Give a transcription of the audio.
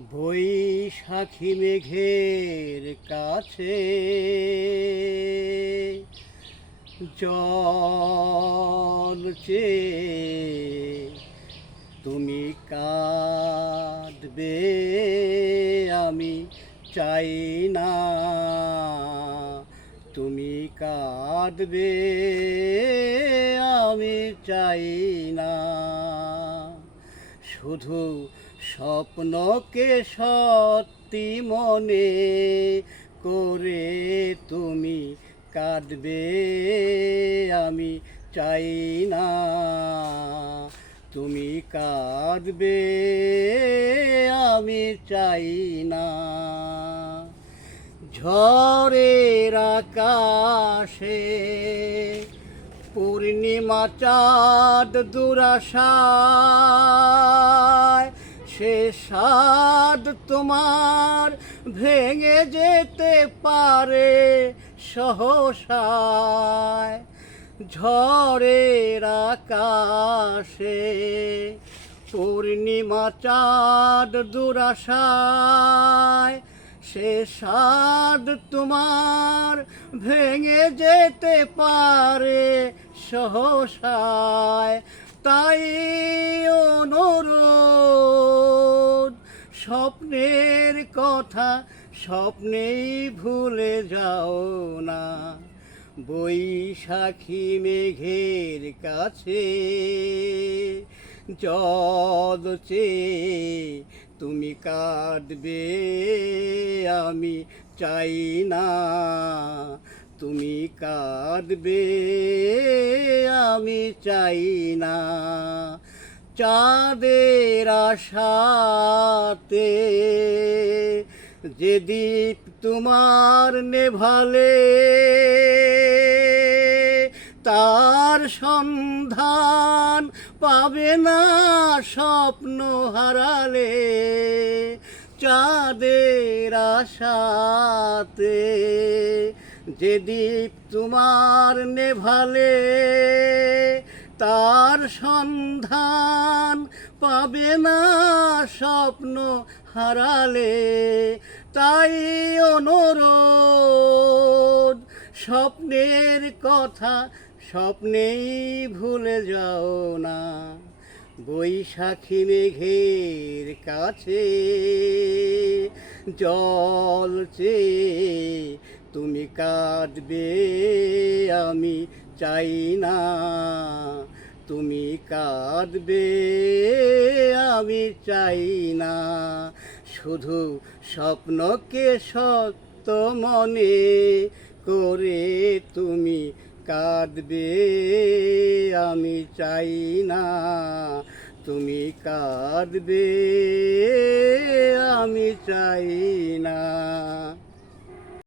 বৈশাখী মেঘের কাছে। জলছে তুমি কাঁদবে, আমি চাই না। তুমি কাঁদবে, আমি চাই না। শুধু স্বপ্নকে সত্যি মনে করে তুমি কাঁদবে, আমি চাই না। তুমি কাঁদবে, আমি চাই না। ঝড়ের আকাশে পূর্ণিমা চাঁদ দুরাশায় সে সাদ তোমার ভেঙে যেতে পারে সহসায়। ঝড়ের আকাশে পূর্ণিমা চাঁদ দুরাশায়, সে সাদ তোমার ভেঙে যেতে পারে সহসায়। তাই অনুরোধ স্বপ্নের কথা স্বপ্নেই ভুলে যাও না। বৈশাখী মেঘের কাছে জলছে তুমি কাঁদবে, আমি চাই না। তুমি কাঁদবে, আমি চাই না। চাঁদের আশাতে যে দীপ তোমার নেভালে, তার সন্ধান পাবে না স্বপ্ন হারালে। চাঁদের আশাতে যে দীপ তোমার নেভালে তার সন্ধান পাবে না স্বপ্ন হারালে, তাই অনুরোধ, স্বপ্নের কথা স্বপ্নেই ভুলে যাও না। বৈশাখী মেঘের কাছে জলছে তুমি কাঁদবে, আমি চাই না, তুমি কাঁদবে, আমি চাই না। শুধু স্বপ্নকে সত্য মনে করে তুমি কাঁদবে, আমি চাই না। তুমি কাঁদবে, আমি চাই না।